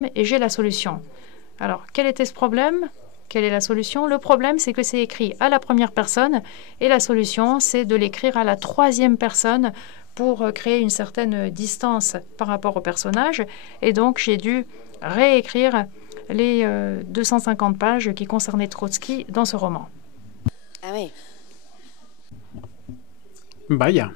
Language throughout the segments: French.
et j'ai la solution. Alors, quel était ce problème? Quelle est la solution? Le problème, c'est que c'est écrit à la première personne et la solution, c'est de l'écrire à la troisième personne pour créer une certaine distance par rapport au personnage. Et donc, j'ai dû réécrire les 250 pages qui concernaient Trotsky dans ce roman. Ah oui. Vaya.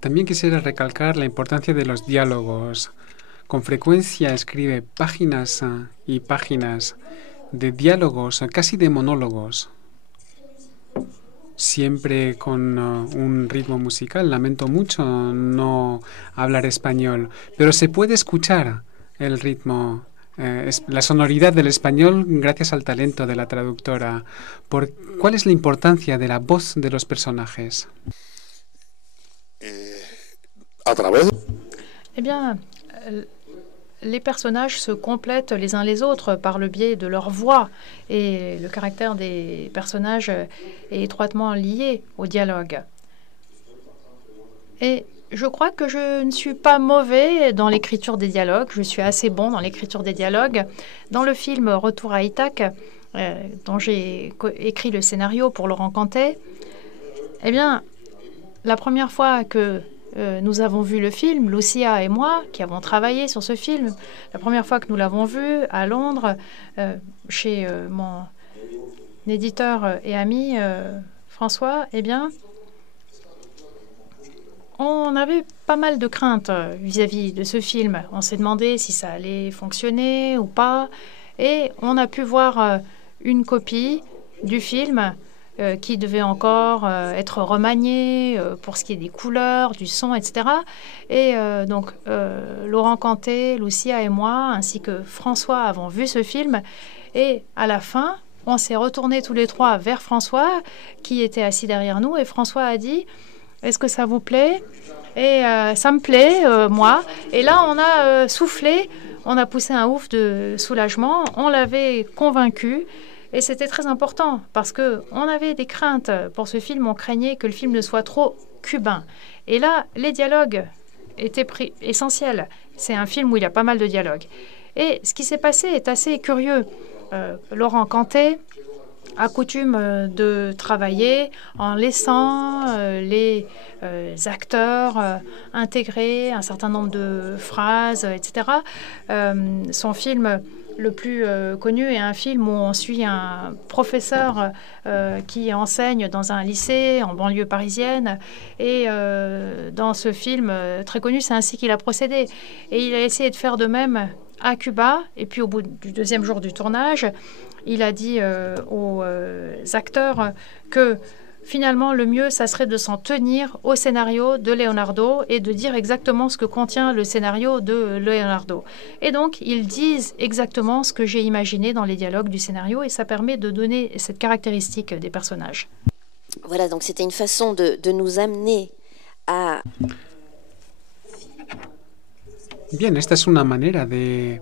También quisiera recalcar la importancia de los diálogos. Con frecuencia escribe páginas y páginas de diálogos, casi de monólogos, siempre con un ritmo musical. Lamento mucho no hablar español, pero se puede escuchar el ritmo, la sonoridad del español gracias al talento de la traductora. ¿Cuál es la importancia de la voz de los personajes? Eh bien, les personnages se complètent les uns les autres par le biais de leur voix et le caractère des personnages est étroitement lié au dialogue. Et je crois que je ne suis pas mauvais dans l'écriture des dialogues, je suis assez bon dans l'écriture des dialogues. Dans le film Retour à Ithaque, dont j'ai écrit le scénario pour Laurent Cantet, eh bien, la première fois que nous avons vu le film, Lucia et moi, qui avons travaillé sur ce film. La première fois que nous l'avons vu à Londres, chez mon éditeur et ami François, eh bien, on avait pas mal de craintes vis-à-vis de ce film. On s'est demandé si ça allait fonctionner ou pas. Et on a pu voir une copie du film qui devait encore être remanié pour ce qui est des couleurs, du son, etc. Et donc, Laurent Cantet, Lucia et moi, ainsi que François, avons vu ce film. Et à la fin, on s'est retournés tous les trois vers François, qui était assis derrière nous. Et François a dit, est-ce que ça vous plaît? Et ça me plaît, moi. Et là, on a soufflé, on a poussé un ouf de soulagement. On l'avait convaincu. Et c'était très important parce qu'on avait des craintes pour ce film. On craignait que le film ne soit trop cubain. Et là, les dialogues étaient essentiels. C'est un film où il y a pas mal de dialogues. Et ce qui s'est passé est assez curieux. Laurent Cantet a coutume de travailler en laissant les acteurs intégrer un certain nombre de phrases, etc. Son film le plus connu est un film où on suit un professeur qui enseigne dans un lycée en banlieue parisienne. Et dans ce film très connu, c'est ainsi qu'il a procédé. Et il a essayé de faire de même à Cuba. Et puis au bout du deuxième jour du tournage, il a dit aux acteurs que finalement, le mieux, ça serait de s'en tenir au scénario de Leonardo et de dire exactement ce que contient le scénario de Leonardo. Et donc, ils disent exactement ce que j'ai imaginé dans les dialogues du scénario et ça permet de donner cette caractéristique des personnages. Voilà, donc c'était une façon de nous amener à... Bien, esta es una manera de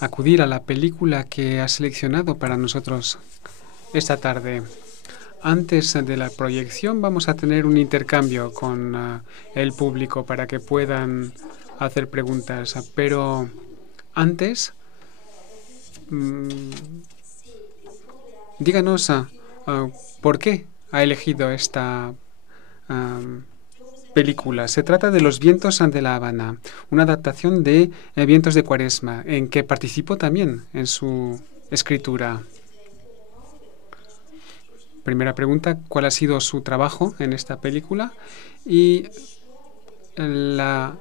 acudir a la película que has seleccionado para nosotros esta tarde. Antes de la proyección vamos a tener un intercambio con el público para que puedan hacer preguntas. Pero antes, díganos por qué ha elegido esta película. Se trata de Los vientos de La Habana, una adaptación de Vientos de Cuaresma, en que participó también en su escritura. Primera pregunta, ¿cuál ha sido su trabajo en esta película? Y la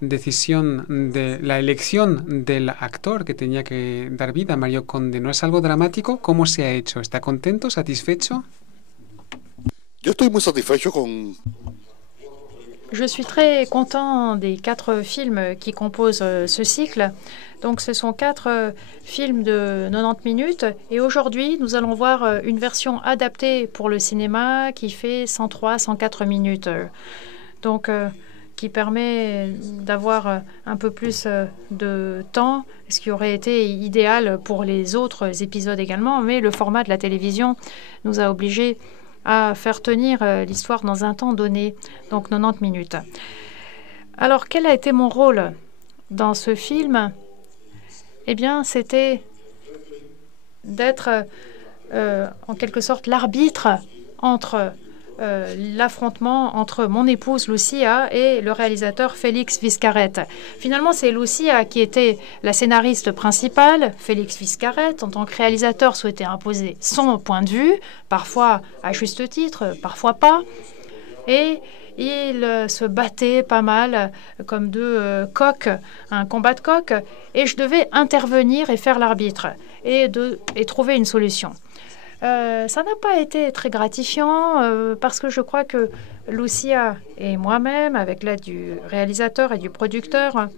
decisión de la elección del actor que tenía que dar vida a Mario Conde, ¿no es algo dramático? ¿Cómo se ha hecho? ¿Está contento, satisfecho? Yo estoy muy satisfecho con... Je suis très content des 4 films qui composent ce cycle. Donc, ce sont 4 films de 90 minutes. Et aujourd'hui, nous allons voir une version adaptée pour le cinéma qui fait 103-104 minutes. Donc, qui permet d'avoir un peu plus de temps, ce qui aurait été idéal pour les autres épisodes également. Mais le format de la télévision nous a obligés à faire tenir l'histoire dans un temps donné, donc 90 minutes. Alors, quel a été mon rôle dans ce film? Eh bien, c'était d'être en quelque sorte l'arbitre entre l'affrontement entre mon épouse Lucia et le réalisateur Félix Vizcarret. Finalement, c'est Lucia qui était la scénariste principale. Félix Vizcarret, en tant que réalisateur, souhaitait imposer son point de vue, parfois à juste titre, parfois pas. Et il se battait pas mal comme deux coqs, un combat de coqs, et je devais intervenir et faire l'arbitre et trouver une solution. Ça n'a pas été très gratifiant parce que je crois que Lucia et moi-même, avec l'aide du réalisateur et du producteur,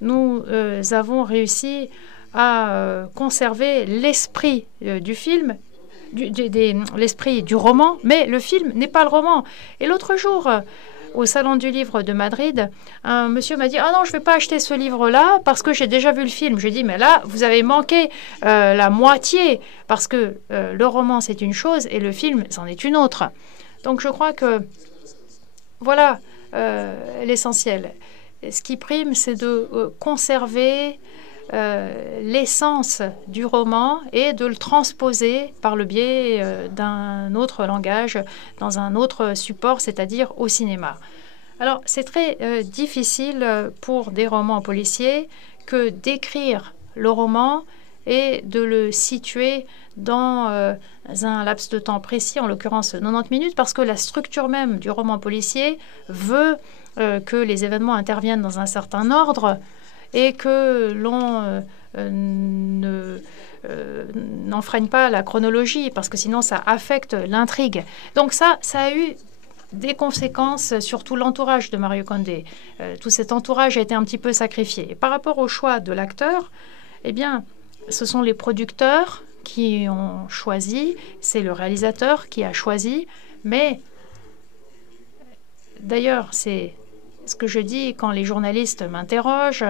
nous avons réussi à conserver l'esprit du film, l'esprit du roman, mais le film n'est pas le roman. Et l'autre jour, au Salon du Livre de Madrid, un monsieur m'a dit « Ah non, je ne vais pas acheter ce livre-là parce que j'ai déjà vu le film. » Je lui ai dit « Mais là, vous avez manqué la moitié parce que le roman, c'est une chose et le film, c'en est une autre. » Donc, je crois que voilà l'essentiel. Ce qui prime, c'est de conserver l'essence du roman et de le transposer par le biais d'un autre langage dans un autre support, c'est-à-dire au cinéma. Alors, c'est très difficile pour des romans policiers que d'écrire le roman et de le situer dans un laps de temps précis, en l'occurrence 90 minutes, parce que la structure même du roman policier veut que les événements interviennent dans un certain ordre et que l'on n'enfreigne pas la chronologie, parce que sinon ça affecte l'intrigue. Donc ça a eu des conséquences sur tout l'entourage de Mario Condé. Tout cet entourage a été un petit peu sacrifié. Et par rapport au choix de l'acteur, eh bien, ce sont les producteurs qui ont choisi, c'est le réalisateur qui a choisi, mais d'ailleurs, c'est ce que je dis quand les journalistes m'interrogent.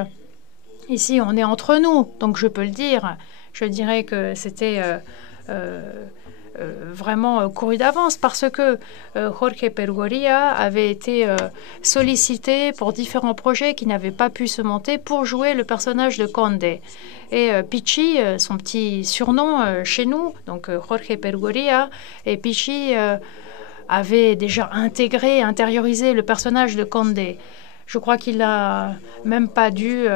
Ici, on est entre nous, donc je peux le dire. Je dirais que c'était vraiment couru d'avance parce que Jorge Perugorría avait été sollicité pour différents projets qui n'avaient pas pu se monter pour jouer le personnage de Conde. Et Pichi, son petit surnom chez nous, donc Jorge Perugorría, et Pichi avait déjà intériorisé le personnage de Conde. Je crois qu'il n'a même pas dû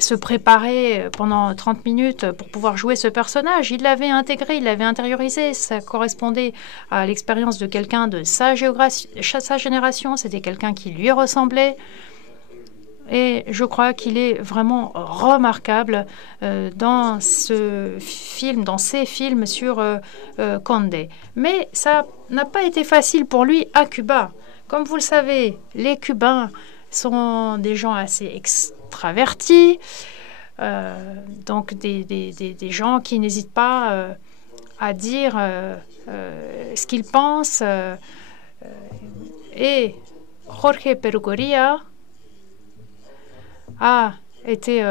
se préparer pendant 30 minutes pour pouvoir jouer ce personnage. Il l'avait intégré, il l'avait intériorisé. Ça correspondait à l'expérience de quelqu'un de sa génération. C'était quelqu'un qui lui ressemblait. Et je crois qu'il est vraiment remarquable dans ce film, dans ces films sur Conde. Mais ça n'a pas été facile pour lui à Cuba. Comme vous le savez, les Cubains sont des gens assez extravertis, donc des gens qui n'hésitent pas à dire ce qu'ils pensent. Et Jorge Perugorría a été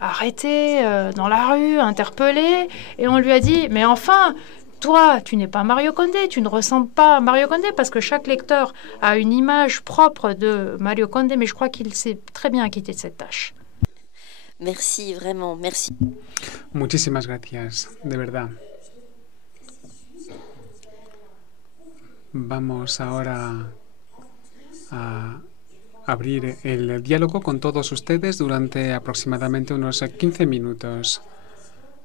arrêté dans la rue, interpellé, et on lui a dit « Mais enfin, toi, tu n'es pas Mario Condé, tu ne ressembles pas à Mario Condé » parce que chaque lecteur a une image propre de Mario Condé, mais je crois qu'il s'est très bien acquitté de cette tâche. Merci, vraiment, merci. Muchísimas gracias, de verdad. Vamos ahora a abrir el diálogo con todos ustedes durante aproximadamente unos 15 minutos.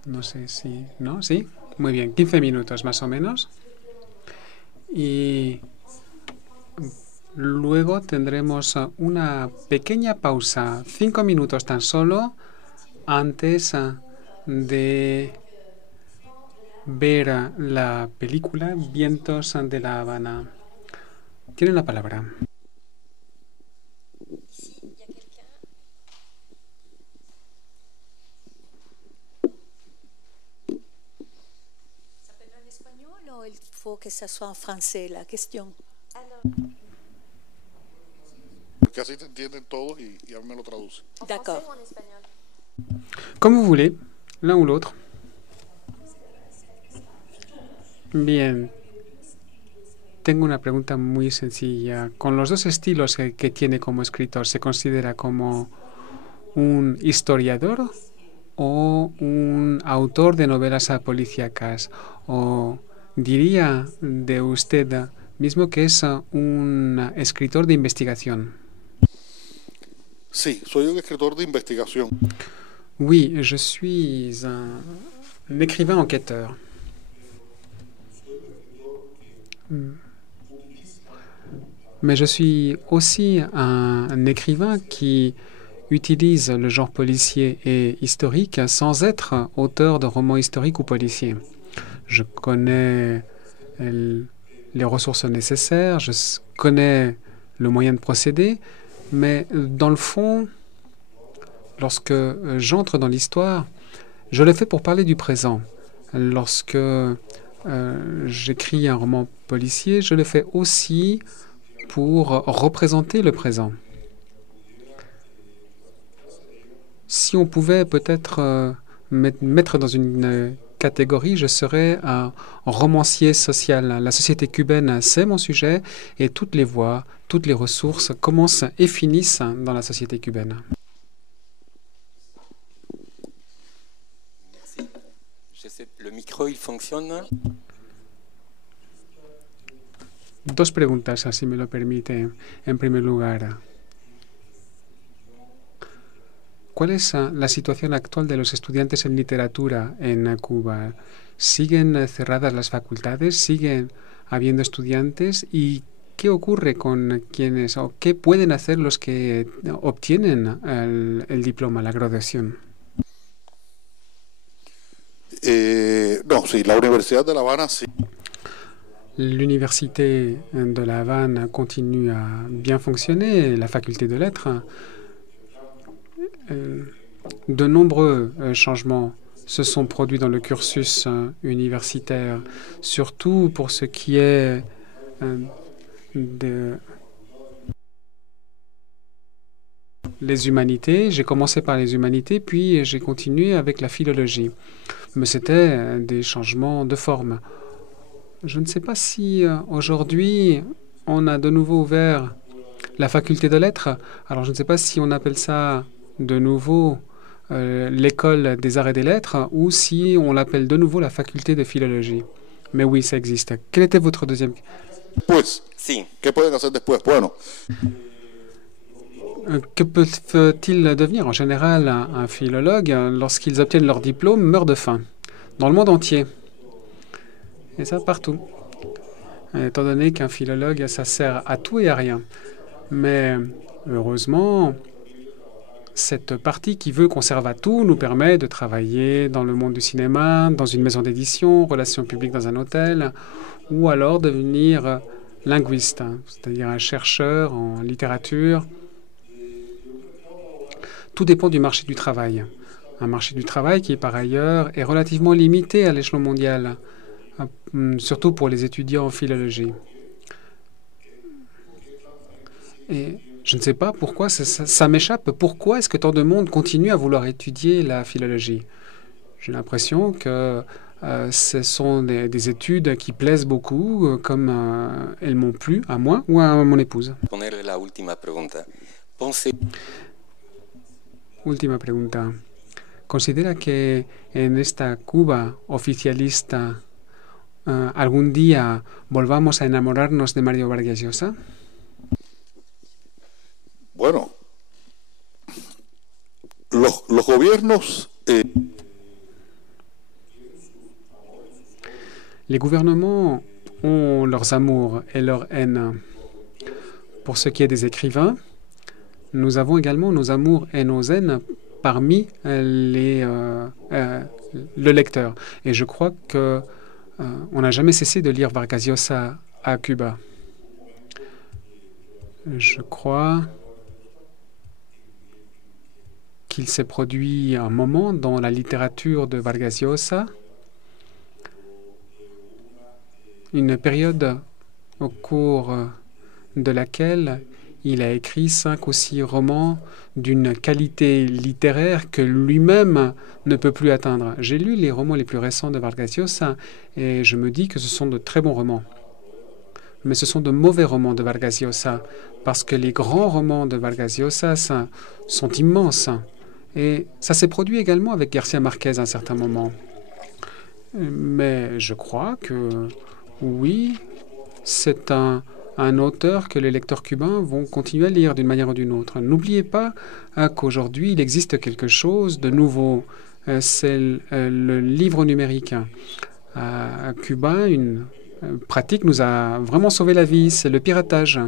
No sé si... ¿No? ¿Sí? Muy bien, 15 minutos más o menos. Y luego tendremos una pequeña pausa, 5 minutos tan solo, antes de ver la película Vientos de La Habana. Tienen la palabra. Il faut que ça soit en français, la question. Porque así te entienden todos y a mí me lo traduce. D'accord. Comme vous voulez, l'un ou l'autre. Bien. Tengo una pregunta muy sencilla. Con los dos estilos que tiene como escritor, ¿se considera como un historiador o un autor de novelas policíacas? ¿O diría de usted mismo que es un escritor de investigación? Sí, soy un escritor de investigación. Oui, je suis un écrivain enquêteur. Mais je suis aussi un écrivain qui utilise le genre policier et historique sans être auteur de romans historiques ou policiers. Je connais les ressources nécessaires, je connais le moyen de procéder, mais dans le fond, lorsque j'entre dans l'histoire, je le fais pour parler du présent. Lorsque j'écris un roman policier, je le fais aussi pour représenter le présent. Si on pouvait peut-être mettre dans une catégorie, je serais un romancier social. La société cubaine, c'est mon sujet, et toutes les voix, toutes les ressources commencent et finissent dans la société cubaine. Merci. Le micro, il fonctionne? Dos preguntas, si me lo permite. En primer lugar, ¿cuál es la situación actual de los estudiantes en literatura en Cuba? ¿Siguen cerradas las facultades? ¿Siguen habiendo estudiantes? ¿Y qué ocurre con quienes o qué pueden hacer los que obtienen el diploma, la graduación? No, sí, la Universidad de La Habana sí. L'université de La Havane continue à bien fonctionner, la faculté de lettres. De nombreux changements se sont produits dans le cursus universitaire, surtout pour ce qui est les humanités. J'ai commencé par les humanités, puis j'ai continué avec la philologie. Mais c'était des changements de forme. Je ne sais pas si aujourd'hui on a de nouveau ouvert la faculté de lettres. Alors je ne sais pas si on appelle ça de nouveau l'école des arts et des lettres ou si on l'appelle de nouveau la faculté de philologie. Mais oui, ça existe. Quel était votre deuxième? Pues, Si. ¿qué pueden hacer después? Bueno, Que peut-il devenir? En général, un philologue, lorsqu'ils obtiennent leur diplôme, meurt de faim. Dans le monde entier. Et ça, partout. Étant donné qu'un philologue, ça sert à tout et à rien. Mais heureusement, cette partie qui veut qu'on serve à tout nous permet de travailler dans le monde du cinéma, dans une maison d'édition, relations publiques dans un hôtel, ou alors devenir linguiste, c'est-à-dire un chercheur en littérature. Tout dépend du marché du travail. Un marché du travail qui, par ailleurs, est relativement limité à l'échelon mondial, surtout pour les étudiants en philologie. Et je ne sais pas pourquoi, ça m'échappe. Pourquoi est-ce que tant de monde continue à vouloir étudier la philologie? J'ai l'impression que ce sont des études qui plaisent beaucoup, comme elles m'ont plu à moi ou à mon épouse. Ponerle la última pregunta. Ponce. Última pregunta. ¿Considera que en esta Cuba oficialista algún día volvamos a enamorarnos de Mario Vargas Llosa? bueno, los gobiernos Les gouvernements ont leurs amours et leurs haines. Pour ce qui est des écrivains, nous avons également nos amours et nos haines parmi le lecteur. Et je crois que on n'a jamais cessé de lire Vargas Llosa à Cuba. Je crois qu'il s'est produit un moment dans la littérature de Vargas Llosa, une période au cours de laquelle il a écrit 5 ou 6 romans d'une qualité littéraire que lui-même ne peut plus atteindre. J'ai lu les romans les plus récents de Vargas Llosa et je me dis que ce sont de très bons romans. mais ce sont de mauvais romans de Vargas Llosa, parce que les grands romans de Vargas Llosa sont immenses. Et ça s'est produit également avec García Márquez à un certain moment. Mais je crois que, oui, c'est un auteur que les lecteurs cubains vont continuer à lire d'une manière ou d'une autre. N'oubliez pas qu'aujourd'hui, il existe quelque chose de nouveau. C'est le livre numérique. À Cuba, une pratique nous a vraiment sauvé la vie, c'est le piratage.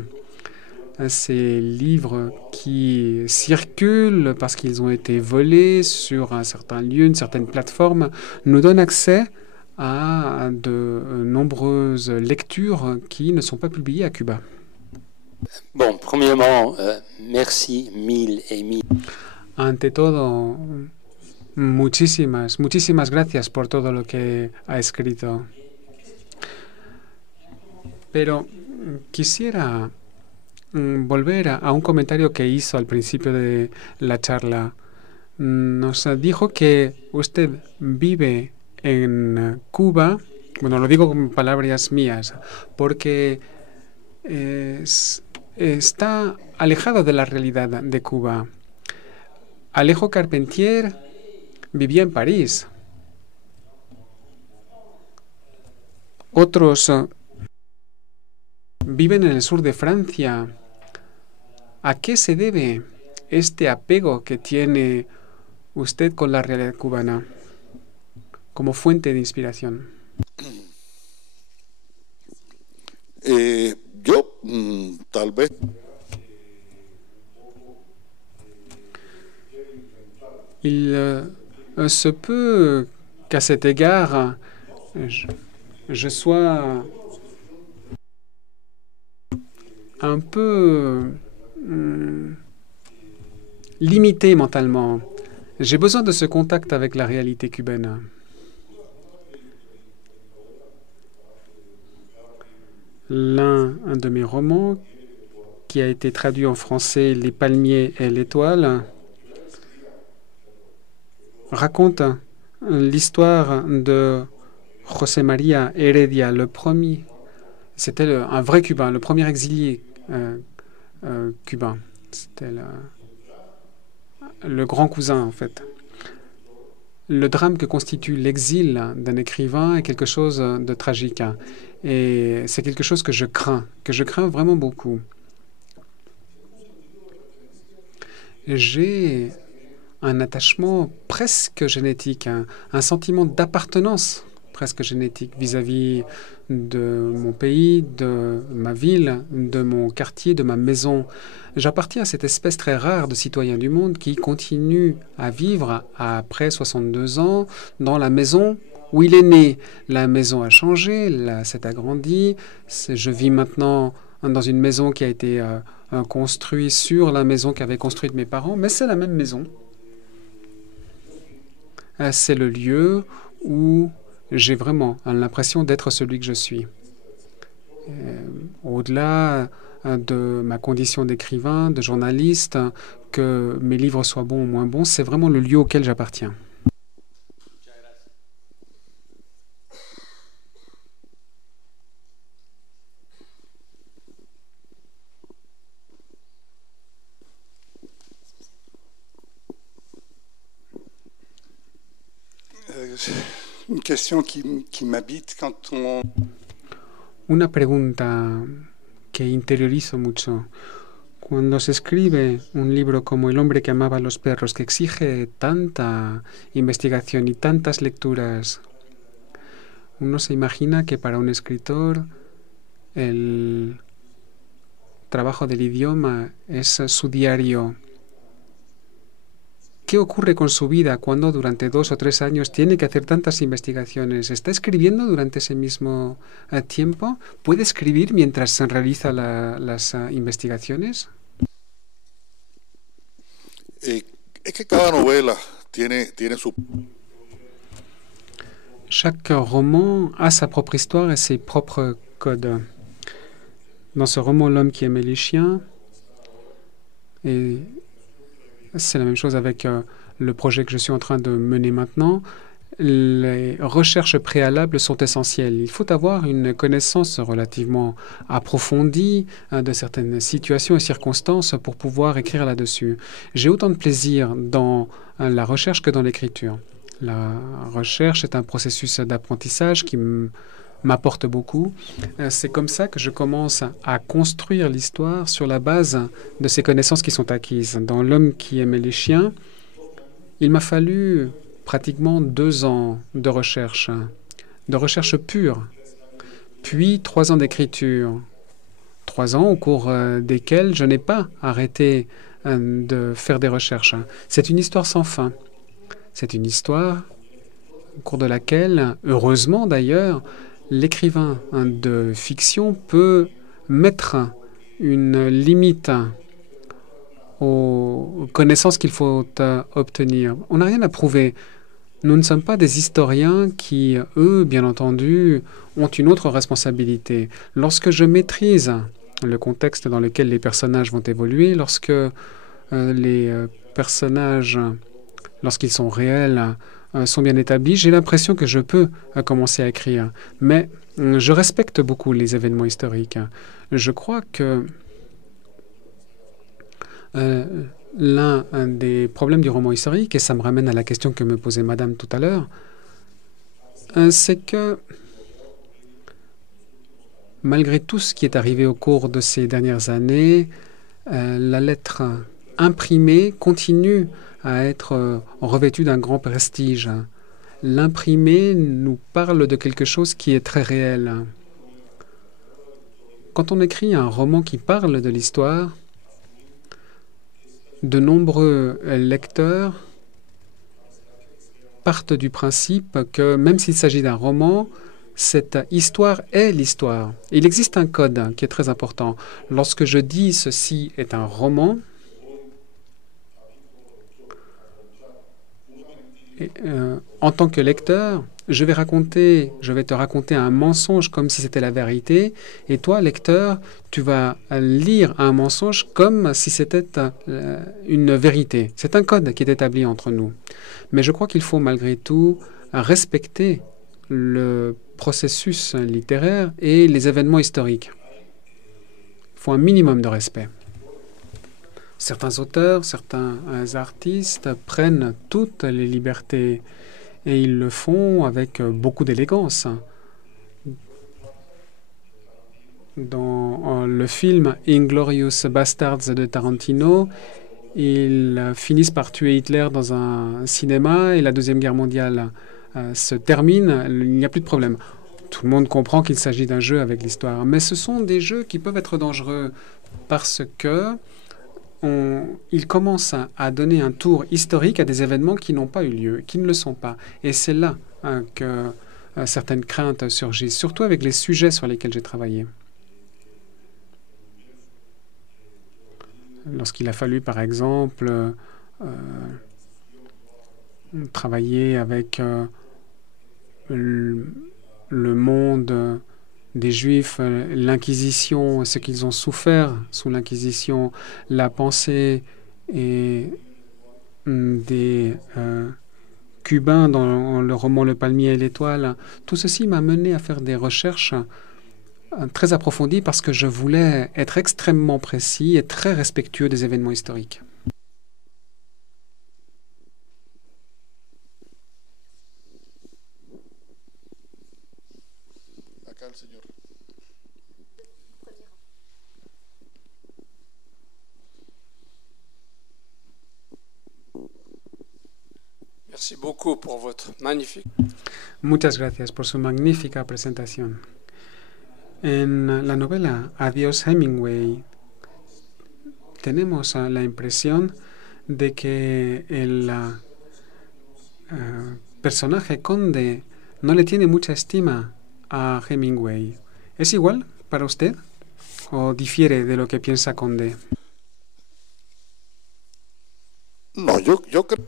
Ces livres qui circulent parce qu'ils ont été volés sur un certain lieu, une certaine plateforme, nous donnent accès à de nombreuses lectures qui ne sont pas publiées à Cuba. Bon, premièrement, merci mille et mille. Ante todo, muchísimas gracias por todo lo que ha escrito. Pero quisiera volver a un comentario que hizo al principio de la charla. Nos dijo que usted vive en Cuba, bueno, lo digo con palabras mías, porque está alejado de la realidad de Cuba. Alejo Carpentier vivía en París. Otros viven en el sur de Francia. ¿A qué se debe este apego que tiene usted con la realidad cubana como fuente de inspiración? Yo, tal vez. Il se peut qu'à cet égard, je sois un peu limité mentalement. J'ai besoin de ce contact avec la réalité cubaine. L'un de mes romans, qui a été traduit en français, Les palmiers et l'étoile, raconte l'histoire de José María Heredia, le premier. C'était un vrai Cubain, le premier exilé cubain. C'était le grand cousin, en fait. Le drame que constitue l'exil d'un écrivain est quelque chose de tragique. Et c'est quelque chose que je crains vraiment beaucoup. J'ai un attachement presque génétique, un sentiment d'appartenance presque génétique vis-à-vis de mon pays, de ma ville, de mon quartier, de ma maison. J'appartiens à cette espèce très rare de citoyens du monde qui continue à vivre après 62 ans dans la maison où il est né. La maison a changé, s'est agrandie. Je vis maintenant dans une maison qui a été construite sur la maison qu'avaient construite mes parents, mais c'est la même maison. C'est le lieu où j'ai vraiment l'impression d'être celui que je suis. Au-delà de ma condition d'écrivain, de journaliste, que mes livres soient bons ou moins bons, c'est vraiment le lieu auquel j'appartiens. Une question qui m'habite quand on... Una pregunta que interiorizo mucho. Cuando se escribe un libro como El hombre que amaba a los perros, que exige tanta investigación y tantas lecturas, uno se imagina que para un escritor el trabajo del idioma es su diario. ¿Qué ocurre con su vida cuando durante 2 o 3 años tiene que hacer tantas investigaciones? ¿Está escribiendo durante ese mismo tiempo? ¿Puede escribir mientras realiza las investigaciones? Es que cada novela tiene su... Chaque roman a sa propre histoire et ses propres codes. Dans ce roman, L'homme qui aimait les chiens, et c'est la même chose avec le projet que je suis en train de mener maintenant. les recherches préalables sont essentielles. Il faut avoir une connaissance relativement approfondie de certaines situations et circonstances pour pouvoir écrire là-dessus. J'ai autant de plaisir dans la recherche que dans l'écriture. La recherche est un processus d'apprentissage qui m'apporte beaucoup. C'est comme ça que je commence à construire l'histoire sur la base de ces connaissances qui sont acquises. Dans L'homme qui aimait les chiens, il m'a fallu pratiquement 2 ans de recherche pure, puis 3 ans d'écriture. 3 ans au cours desquels je n'ai pas arrêté de faire des recherches. C'est une histoire sans fin. C'est une histoire au cours de laquelle, heureusement d'ailleurs, l'écrivain de fiction peut mettre une limite aux connaissances qu'il faut obtenir. On n'a rien à prouver. Nous ne sommes pas des historiens qui, eux, bien entendu, ont une autre responsabilité. Lorsque je maîtrise le contexte dans lequel les personnages vont évoluer, lorsque les personnages, lorsqu'ils sont réels, sont bien établis, j'ai l'impression que je peux commencer à écrire. Mais je respecte beaucoup les événements historiques. Je crois que l'un des problèmes du roman historique, et ça me ramène à la question que me posait Madame tout à l'heure, c'est que malgré tout ce qui est arrivé au cours de ces dernières années, la lettre imprimée continue à être revêtue d'un grand prestige. L'imprimé nous parle de quelque chose qui est très réel. Quand on écrit un roman qui parle de l'histoire, de nombreux lecteurs partent du principe que même s'il s'agit d'un roman, cette histoire est l'histoire. Il existe un code qui est très important. Lorsque je dis ceci est un roman, en tant que lecteur, je vais te raconter un mensonge comme si c'était la vérité, et toi, lecteur, tu vas lire un mensonge comme si c'était une vérité. C'est un code qui est établi entre nous. Mais je crois qu'il faut malgré tout respecter le processus littéraire et les événements historiques. Il faut un minimum de respect. Certains auteurs, certains artistes prennent toutes les libertés et ils le font avec beaucoup d'élégance. Dans le film Inglourious Basterds de Tarantino, ils finissent par tuer Hitler dans un cinéma et la Deuxième Guerre mondiale se termine, il n'y a plus de problème. Tout le monde comprend qu'il s'agit d'un jeu avec l'histoire, mais ce sont des jeux qui peuvent être dangereux parce que ils commencent à donner un tour historique à des événements qui n'ont pas eu lieu, qui ne le sont pas. Et c'est là que certaines craintes surgissent, surtout avec les sujets sur lesquels j'ai travaillé. Lorsqu'il a fallu, par exemple, travailler avec le monde des Juifs, l'Inquisition, ce qu'ils ont souffert sous l'Inquisition, la pensée et des Cubains dans le roman Le Palmier et l'Étoile, tout ceci m'a mené à faire des recherches très approfondies parce que je voulais être extrêmement précis et très respectueux des événements historiques. Acá el señor. Merci beaucoup pour votre magnifique. Muchas gracias por su magnífica presentación. En la novela Adiós Hemingway tenemos la impresión de que el personaje Conde no le tiene mucha estima a Hemingway. ¿Es igual para usted o difiere de lo que piensa Conde? No, yo creo.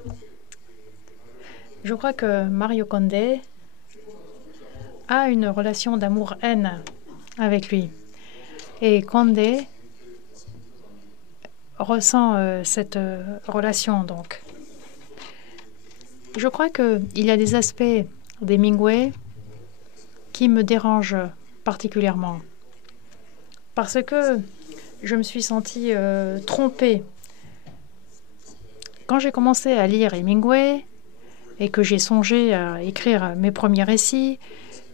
Je crois que Mario Condé a une relation d'amour-haine avec lui. Et Condé ressent cette relation, donc. Je crois qu'il y a des aspects d'Hemingway qui me dérangent particulièrement parce que je me suis sentie trompée. Quand j'ai commencé à lire Hemingway et que j'ai songé à écrire mes premiers récits,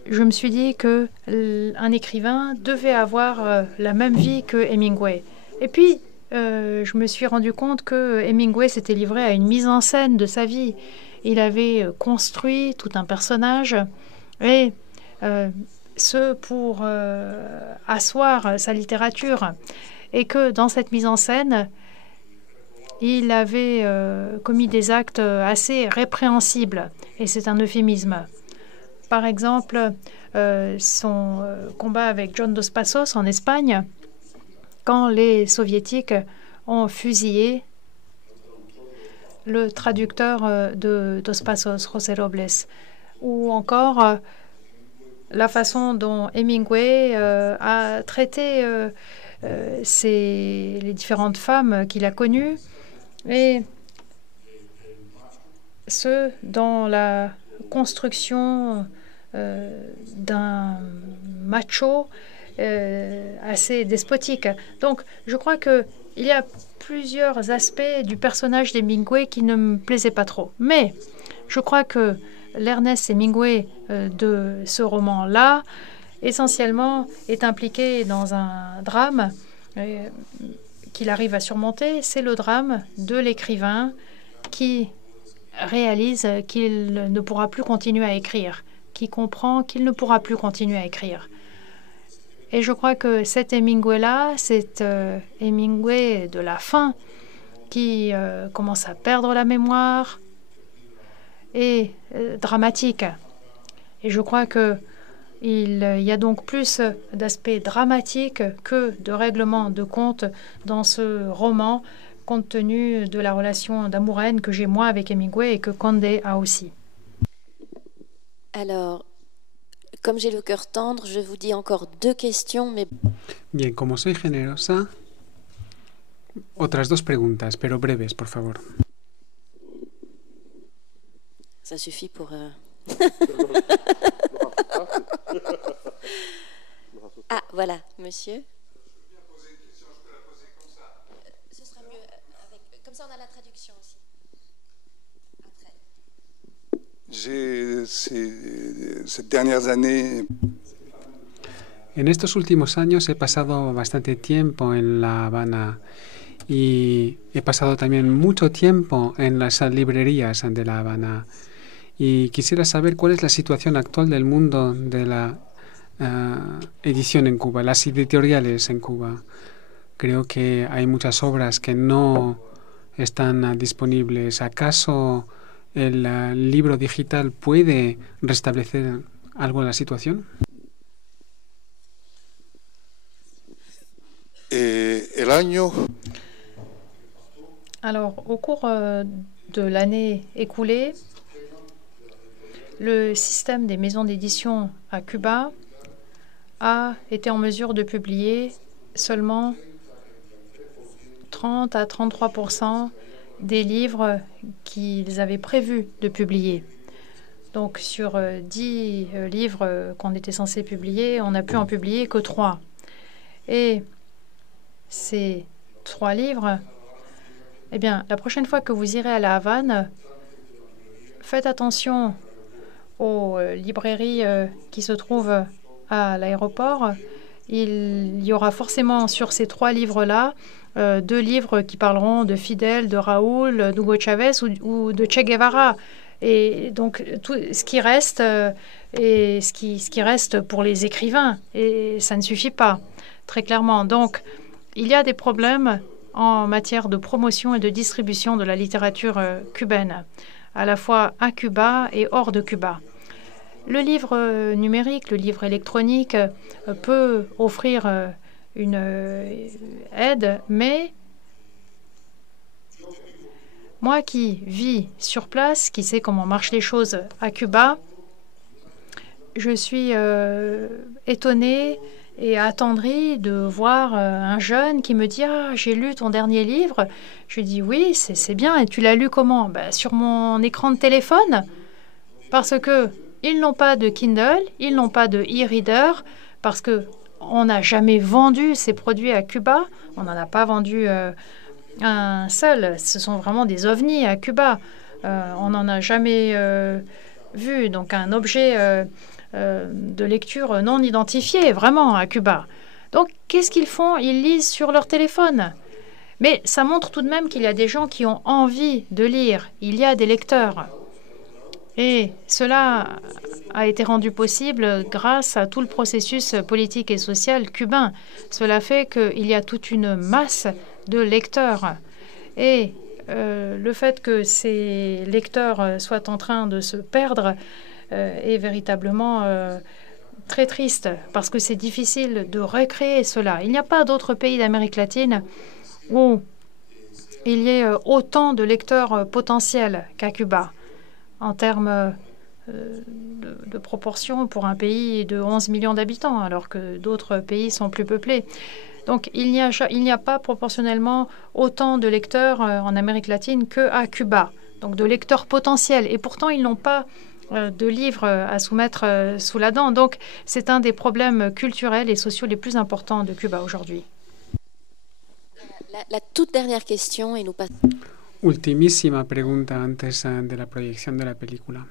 je me suis dit qu'un écrivain devait avoir la même vie que Hemingway. Et puis, je me suis rendu compte que Hemingway s'était livré à une mise en scène de sa vie. Il avait construit tout un personnage et ce pour asseoir sa littérature. Et que dans cette mise en scène, il avait commis des actes assez répréhensibles. Et c'est un euphémisme. Par exemple, son combat avec John Dos Passos en Espagne, quand les Soviétiques ont fusillé le traducteur de Dos Passos, José Robles, ou encore la façon dont Hemingway a traité les différentes femmes qu'il a connues, et ce, dans la construction d'un macho assez despotique. Donc, je crois qu'il y a plusieurs aspects du personnage d'Hemingway qui ne me plaisaient pas trop. Mais je crois que l'Ernest Hemingway de ce roman-là, essentiellement, est impliqué dans un drame qu'il arrive à surmonter. C'est le drame de l'écrivain qui réalise qu'il ne pourra plus continuer à écrire, qui comprend qu'il ne pourra plus continuer à écrire. Et je crois que cet Hemingway-là, c'est Hemingway de la fin, qui commence à perdre la mémoire, et dramatique. Et je crois qu'il y a donc plus d'aspects dramatiques que de règlements de compte dans ce roman, compte tenu de la relation d'amour-haine que j'ai moi avec Hemingway et que Condé a aussi. Alors, comme j'ai le cœur tendre, je vous dis encore 2 questions, mais... Bien, como soy generosa, otras 2 preguntas, pero breves, por favor. Ça suffit pour... Ah, voilà, monsieur. Ce sera mieux avec... Comme ça, on a la traduction aussi. Ces dernières années... En estos últimos años he pasado bastante tiempo en La Habana y he pasado también mucho tiempo en las librerías de La Habana. Y quisiera saber cuál es la situación actual del mundo de la edición en Cuba, las editoriales en Cuba. Creo que hay muchas obras que no están disponibles. ¿Acaso el libro digital puede restablecer algo en la situación? El año... Alors, au cours de l'année écoulée, le système des maisons d'édition à Cuba a été en mesure de publier seulement 30 à 33% des livres qu'ils avaient prévu de publier. Donc, sur 10 livres qu'on était censé publier, on n'a pu en publier que 3. Et ces 3 livres, eh bien, la prochaine fois que vous irez à La Havane, faites attention aux librairies qui se trouvent à l'aéroport. Il y aura forcément sur ces 3 livres-là 2 livres qui parleront de Fidel, de Raoul, d'Hugo Chavez ou de Che Guevara. Et donc, tout ce qui reste est ce qui reste pour les écrivains. Et ça ne suffit pas, très clairement. Donc, il y a des problèmes en matière de promotion et de distribution de la littérature cubaine, à la fois à Cuba et hors de Cuba. Le livre numérique, le livre électronique peut offrir une aide, mais moi qui vis sur place, qui sais comment marchent les choses à Cuba, je suis étonnée et attendrie de voir un jeune qui me dit « Ah, j'ai lu ton dernier livre ». Je lui dis « Oui, c'est bien. Et tu l'as lu comment ?»« Sur mon écran de téléphone. » Parce que ils n'ont pas de Kindle, ils n'ont pas de e-reader, parce que on n'a jamais vendu ces produits à Cuba. On n'en a pas vendu un seul. Ce sont vraiment des ovnis à Cuba. On n'en a jamais vu. Donc un objet de lecture non identifié, vraiment, à Cuba. Donc qu'est-ce qu'ils font? Ils lisent sur leur téléphone. Mais ça montre tout de même qu'il y a des gens qui ont envie de lire. Il y a des lecteurs. Et cela a été rendu possible grâce à tout le processus politique et social cubain. Cela fait qu'il y a toute une masse de lecteurs. Et le fait que ces lecteurs soient en train de se perdre est véritablement très triste, parce que c'est difficile de recréer cela. Il n'y a pas d'autres pays d'Amérique latine où il y ait autant de lecteurs potentiels qu'à Cuba, en termes de proportion pour un pays de 11 millions d'habitants, alors que d'autres pays sont plus peuplés. Donc, il n'y a pas proportionnellement autant de lecteurs en Amérique latine qu'à Cuba, donc de lecteurs potentiels. Et pourtant, ils n'ont pas de livres à soumettre sous la dent. Donc, c'est un des problèmes culturels et sociaux les plus importants de Cuba aujourd'hui. La toute dernière question et nous passons. Ultimísima pregunta antes de la proyección de la película.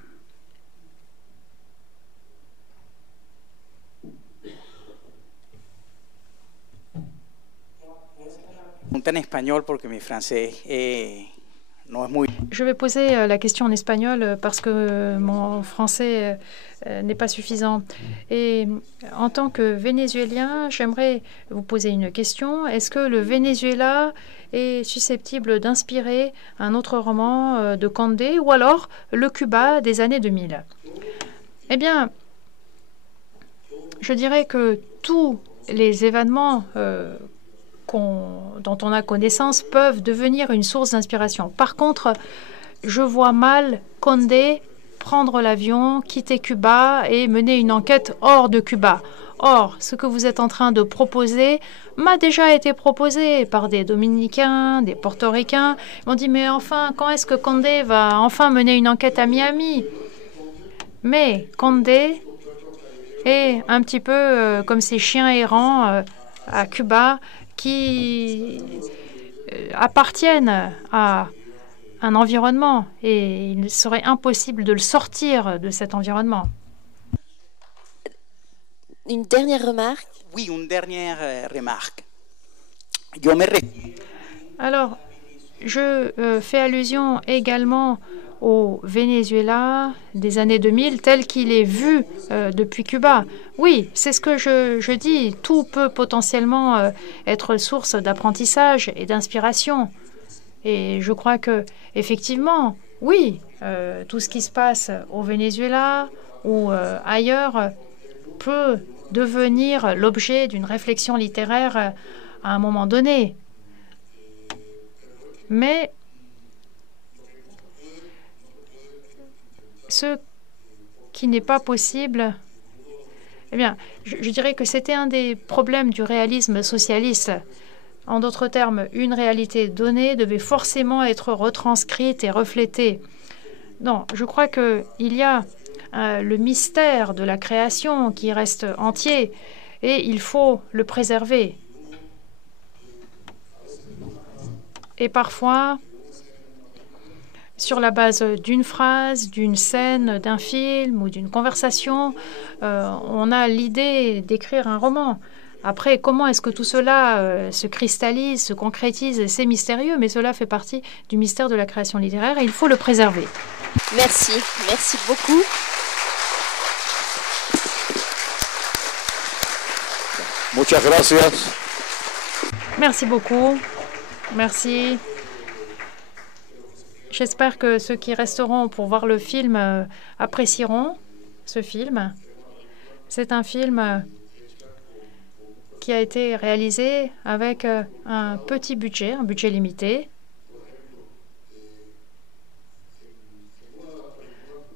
En español porque mi francés no es muy. Je vais poser la question en espagnol parce que mon français n'est pas suffisant. Et en tant que Vénézuélien, j'aimerais vous poser une question. Est-ce que le Venezuela est susceptible d'inspirer un autre roman de Condé ou alors le Cuba des années 2000? Eh bien, je dirais que tous les événements dont on a connaissance peuvent devenir une source d'inspiration. Par contre, je vois mal Condé prendre l'avion, quitter Cuba et mener une enquête hors de Cuba. Or, ce que vous êtes en train de proposer m'a déjà été proposé par des Dominicains, des Portoricains. Ils m'ont dit, mais enfin, quand est-ce que Condé va enfin mener une enquête à Miami? Mais Condé est un petit peu comme ces chiens errants à Cuba qui appartiennent à un environnement et il serait impossible de le sortir de cet environnement. Une dernière remarque? Oui, une dernière remarque. Alors, je fais allusion également au Venezuela des années 2000 tel qu'il est vu depuis Cuba. Oui, c'est ce que je dis. Tout peut potentiellement être source d'apprentissage et d'inspiration. Et je crois que, effectivement, oui, tout ce qui se passe au Venezuela ou ailleurs peut devenir l'objet d'une réflexion littéraire à un moment donné. Mais ce qui n'est pas possible, eh bien, je dirais que c'était un des problèmes du réalisme socialiste. En d'autres termes, une réalité donnée devait forcément être retranscrite et reflétée. Non, je crois qu'il y a le mystère de la création qui reste entier et il faut le préserver. Et parfois, sur la base d'une phrase, d'une scène, d'un film ou d'une conversation, on a l'idée d'écrire un roman. Après, comment est-ce que tout cela se cristallise, se concrétise, c'est mystérieux, mais cela fait partie du mystère de la création littéraire et il faut le préserver. Merci, merci beaucoup. Muchas gracias. Merci beaucoup. Merci. J'espère que ceux qui resteront pour voir le film apprécieront ce film. C'est un film qui a été réalisé avec un petit budget, un budget limité.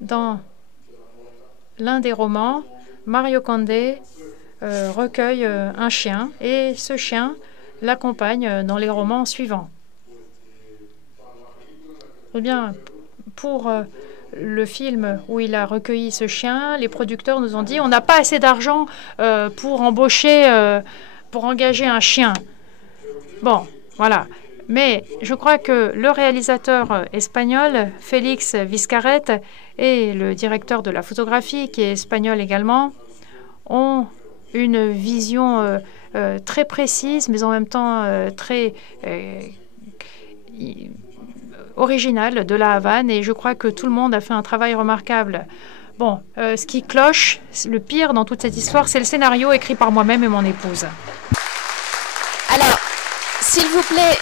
Dans l'un des romans, Mario Condé recueille un chien et ce chien l'accompagne dans les romans suivants. Eh bien, pour le film où il a recueilli ce chien, les producteurs nous ont dit on n'a pas assez d'argent pour engager un chien. Bon, voilà. Mais je crois que le réalisateur espagnol, Félix Vizcarret, et le directeur de la photographie, qui est espagnol également, ont une vision très précise, mais en même temps très originale de la Havane. Et je crois que tout le monde a fait un travail remarquable. Bon, ce qui cloche, le pire dans toute cette histoire, c'est le scénario écrit par moi-même et mon épouse. Alors, s'il vous plaît,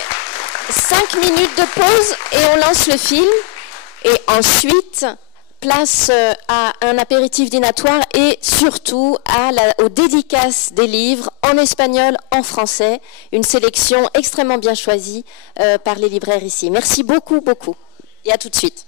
5 minutes de pause et on lance le film. Et ensuite, place à un apéritif dînatoire et surtout aux dédicaces des livres en espagnol, en français. Une sélection extrêmement bien choisie par les libraires ici. Merci beaucoup, beaucoup. Et à tout de suite.